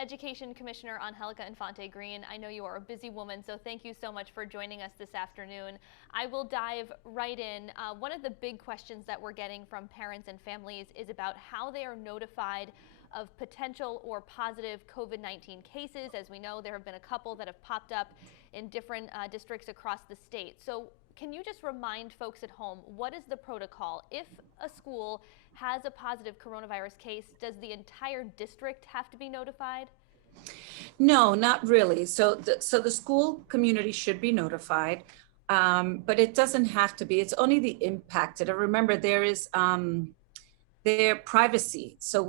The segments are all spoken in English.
Education Commissioner Angelica Infante-Green. I know you are a busy woman, so thank you so much for joining us this afternoon. I will dive right in. One of the big questions that we're getting from parents and families is about how they are notified of potential or positive COVID-19 cases. As we know, there have been a couple that have popped up in different districts across the state. So can you just remind folks at home, what is the protocol? If a school has a positive coronavirus case, does the entire district have to be notified? No, not really. So the school community should be notified, but it doesn't have to be. It's only the impacted. And remember, there is their privacy. So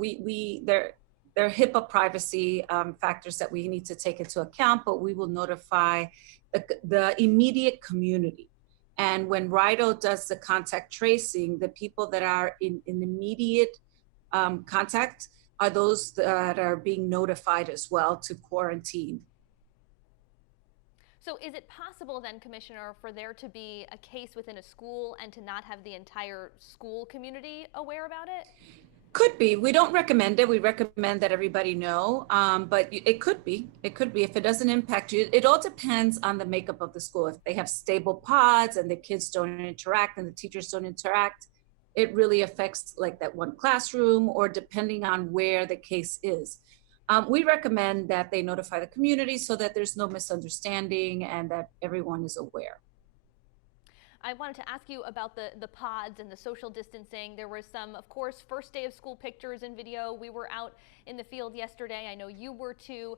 there are HIPAA privacy factors that we need to take into account, but we will notify the immediate community. And when RIDO does the contact tracing, the people that are in immediate contact are those that are being notified as well to quarantine. So is it possible then, Commissioner, for there to be a case within a school and to not have the entire school community aware about it? Could be. We don't recommend it. We recommend that everybody know, but it could be. It could be if it doesn't impact you. It all depends on the makeup of the school. If they have stable pods and the kids don't interact and the teachers don't interact, it really affects like that one classroom or depending on where the case is. We recommend that they notify the community so that there's no misunderstanding and that everyone is aware. I wanted to ask you about the pods and the social distancing. There was some, of course, first day of school pictures and video. We were out in the field yesterday. I know you were too.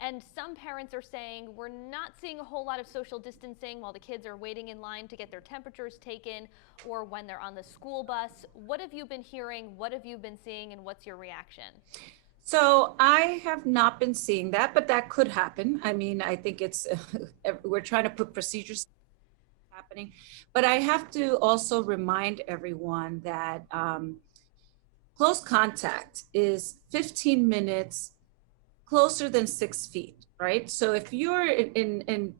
And some parents are saying we're not seeing a whole lot of social distancing while the kids are waiting in line to get their temperatures taken or when they're on the school bus. What have you been hearing? What have you been seeing? And what's your reaction? So I have not been seeing that, but that could happen. I mean, I think it's we're trying to put procedures happening. But I have to also remind everyone that close contact is 15 minutes closer than 6 feet, right? So if you're in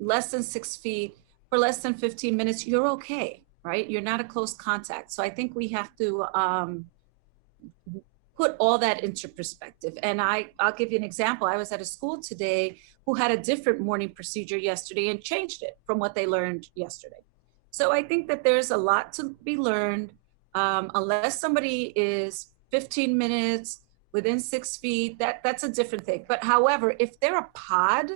less than 6 feet for less than 15 minutes, you're okay, right? You're not a close contact. So I think we have to put all that into perspective. And I'll give you an example. I was at a school today who had a different morning procedure yesterday and changed it from what they learned yesterday. So I think that there's a lot to be learned. Unless somebody is 15 minutes within 6 feet, that's a different thing. But however, if they're a pod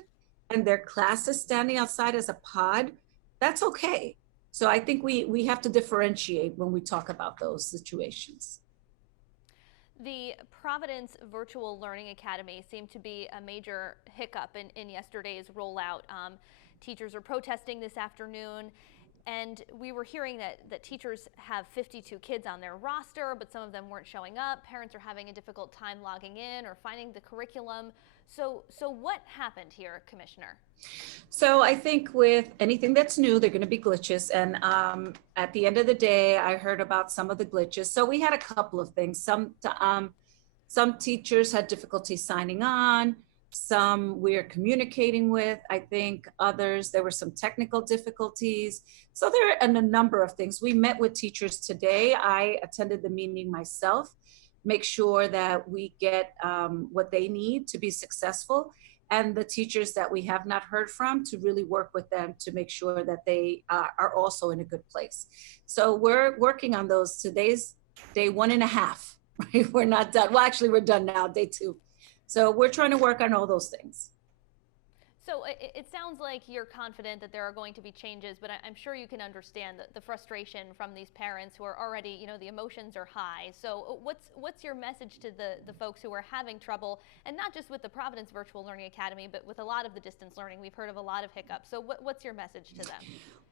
and their class is standing outside as a pod, that's okay. So I think we have to differentiate when we talk about those situations. The Providence Virtual Learning Academy seemed to be a major hiccup in yesterday's rollout. Teachers are protesting this afternoon, and we were hearing that teachers have 52 kids on their roster, but some of them weren't showing up. Parents are having a difficult time logging in or finding the curriculum. So what happened here, Commissioner? So I think with anything that's new, there are going to be glitches. And at the end of the day, I heard about some of the glitches. So we had a couple of things. Some teachers had difficulty signing on. Some we're communicating with. I think others, there were some technical difficulties. So there are a number of things. We met with teachers today. I attended the meeting myself, make sure that we get what they need to be successful, and the teachers that we have not heard from to really work with them to make sure that they are also in a good place. So we're working on those. Today's day 1.5, right? We're not done. Well, actually, we're done now, day 2. So we're trying to work on all those things. So it sounds like you're confident that there are going to be changes, but I'm sure you can understand the frustration from these parents who are already, the emotions are high. So what's your message to the folks who are having trouble, and not just with the Providence Virtual Learning Academy, but with a lot of the distance learning? We've heard of a lot of hiccups. So what's your message to them?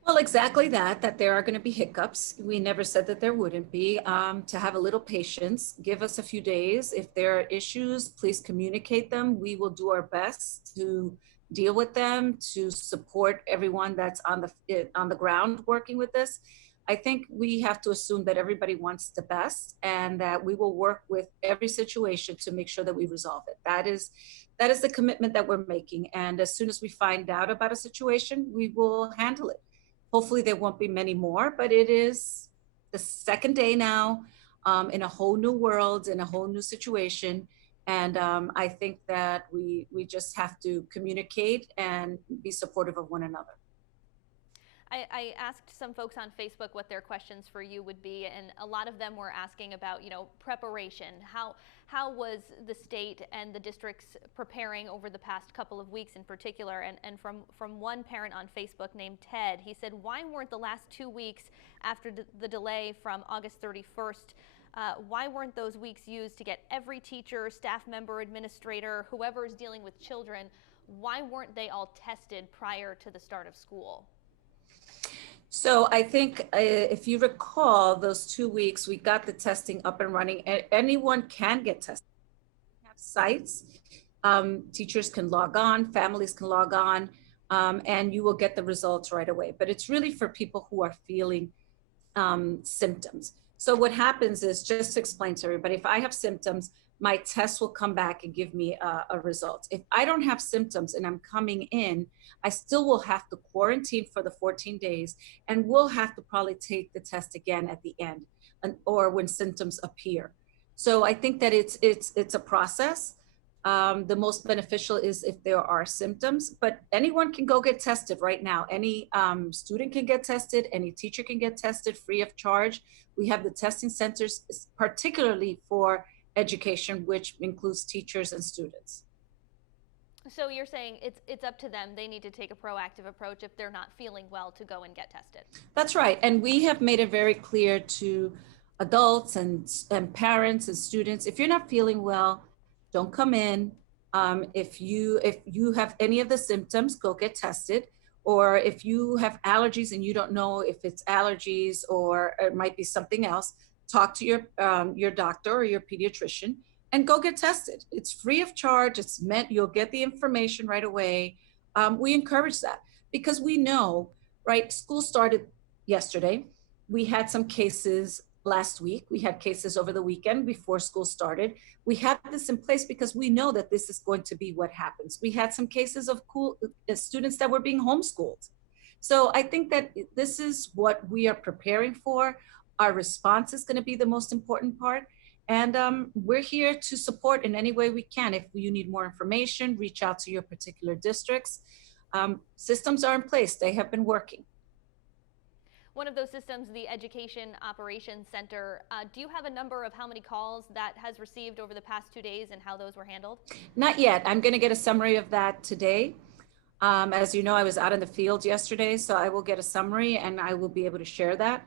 Well, exactly that there are going to be hiccups. We never said that there wouldn't be. To have a little patience, give us a few days. If there are issues, please communicate them. We will do our best to deal with them, to support everyone that's on the ground working with this. I think we have to assume that everybody wants the best and that we will work with every situation to make sure that we resolve it. That is the commitment that we're making. And as soon as we find out about a situation, we will handle it. Hopefully there won't be many more, but it is the second day now in a whole new world, in a whole new situation. And I think that we just have to communicate and be supportive of one another. I asked some folks on Facebook what their questions for you would be, and a lot of them were asking about, preparation. How was the state and the districts preparing over the past couple of weeks in particular? And from one parent on Facebook named Ted, he said, why weren't the last 2 weeks after the delay from August 31st? Why weren't those weeks used to get every teacher, staff member, administrator, whoever is dealing with children, why weren't they all tested prior to the start of school? So I think if you recall, those 2 weeks, we got the testing up and running. Anyone can get tested. We have sites, teachers can log on, families can log on, and you will get the results right away. But it's really for people who are feeling symptoms. So what happens is, just to explain to everybody, if I have symptoms, my test will come back and give me a result. If I don't have symptoms and I'm coming in, I still will have to quarantine for the 14 days and will have to probably take the test again at the end, or when symptoms appear. So I think that it's a process. The most beneficial is if there are symptoms, but anyone can go get tested right now. Any student can get tested, any teacher can get tested free of charge. We have the testing centers, particularly for education, which includes teachers and students. So you're saying it's up to them. They need to take a proactive approach if they're not feeling well to go and get tested. That's right. And we have made it very clear to adults and parents and students, if you're not feeling well, don't come in. If you have any of the symptoms, go get tested. Or if you have allergies and you don't know if it's allergies or it might be something else, talk to your doctor or your pediatrician and go get tested. It's free of charge. It's meant you'll get the information right away. We encourage that because we know, right? School started yesterday. We had some cases last week. We had cases over the weekend before school started. We had this in place because we know that this is going to be what happens. We had some cases of students that were being homeschooled. So I think that this is what we are preparing for. Our response is going to be the most important part. And we're here to support in any way we can. If you need more information, reach out to your particular districts. Systems are in place. They have been working. One of those systems, the Education Operations Center, do you have a number of how many calls that has received over the past 2 days and how those were handled? Not yet. I'm going to get a summary of that today. As you know, I was out in the field yesterday, so I will get a summary and I will be able to share that.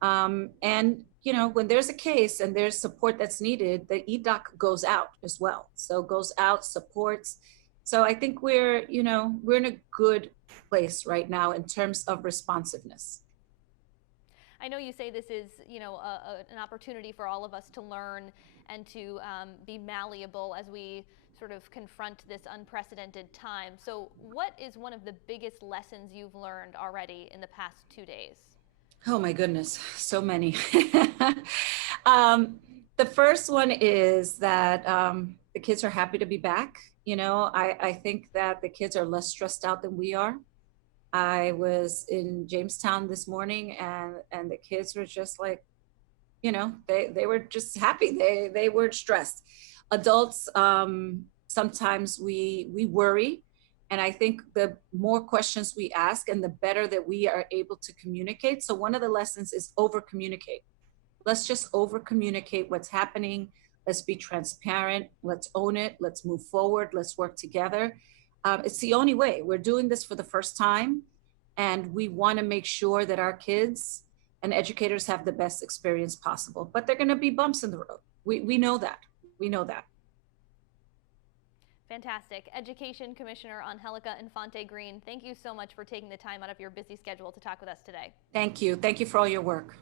And, when there's a case and there's support that's needed, the EDOC goes out as well. So goes out, supports. So I think we're in a good place right now in terms of responsiveness. I know you say this is, an opportunity for all of us to learn and to be malleable as we sort of confront this unprecedented time. So what is one of the biggest lessons you've learned already in the past 2 days? Oh my goodness, so many. The first one is that the kids are happy to be back. I think that the kids are less stressed out than we are. I was in Jamestown this morning and the kids were just like, they were just happy. They weren't stressed. Adults, sometimes we worry. And I think the more questions we ask and the better that we are able to communicate. So one of the lessons is over communicate. Let's just over communicate what's happening. Let's be transparent. Let's own it. Let's move forward. Let's work together. It's the only way. We're doing this for the first time. And we want to make sure that our kids and educators have the best experience possible. But there are going to be bumps in the road. We know that. We know that. Fantastic. Education Commissioner Angelica Infante-Green, thank you so much for taking the time out of your busy schedule to talk with us today. Thank you. Thank you for all your work.